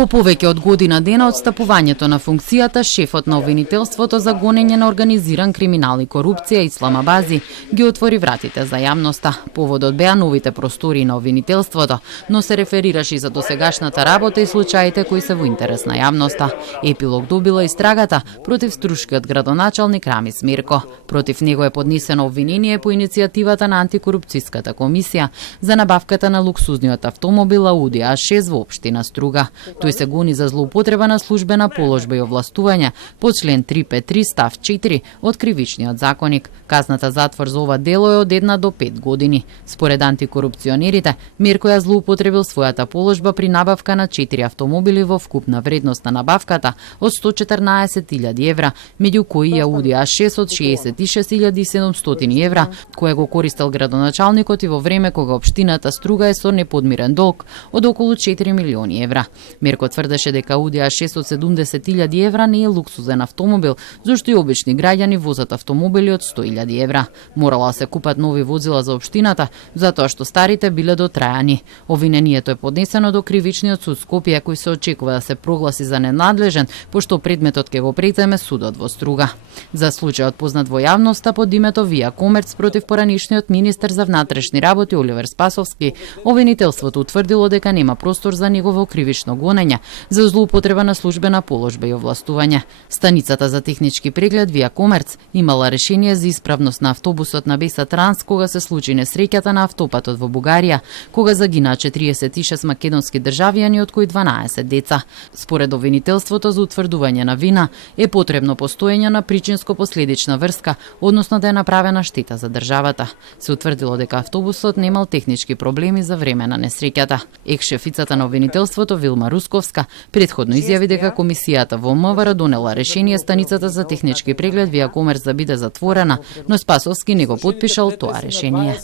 По повеќе од година дена од стапувањето на функцијата, шефот на обвинителството за гонење на организиран криминал и корупција Ислам Абази ги отвори вратите за јавноста. Поводот беа новите простори на обвинителството, но се реферираше и за досегашната работа и случаите кои се во интерес на јавноста. Епилог добила истрагата против струшкиот градоначалник Рамис Мирко. Против него е поднесено обвинение по иницијативата на антикорупцијската комисија за набавката на луксузниот автомобил Ауди А6 во општина Струга. Тој се гони за злоупотреба на службена положба и овластување по член 353 став 4 од Кривичниот законник. Казната затвор за ова дело е од 1 до 5 години. Според антикорупционерите, Мирко ја злоупотребил својата положба при набавка на 4 автомобили во вкупна вредност на набавката од 114.000 евра, меѓу кои Ауди А6 од 66.700 евра, која го користел градоначалникот и во време кога општината Струга е со неподмирен долг од околу 4 милиони евра. Мирко тврдеше дека Ауди А6 од 70.000 евра не е луксузен автомобил, зашто и обични граѓани возат автомобили од 100.000 евра. Морала се купат нови возила за општината, затоа што старите биле дотрајани. Обвинението е поднесено до Кривичниот суд Скопје, кој се очекува да се прогласи за ненадлежен, пошто предметот ќе го преземе судот во Струга. За случајот познат во јавноста под името Вија Комерц против поранишниот министер за внатрешни работи Оливер Спасовски, обвинителството утврдило дека нема простор за негово кривично гонење за злоупотреба на службена положба и овластување. Станицата за технички преглед Вија Комерц имала решение за исправност на автобусот на Беса Транс кога се случи несреќата на автопатот во Бугарија, кога загинаа 46 македонски државјани, од кои 12 деца. Според обвинителството за утврдување на вина е потребно постоење на причинско-последична врска, односно да е направена штета за државата. Се утврдило дека автобусот немал технички проблеми за време на несреќата. Екс-шефицата на обвинителството Вилма Русковска претходно изјави дека комисијата во МВР донела решение станицата за технички преглед Вија Комерц да биде затворена, но Спасовски не го потпишал тоа решение.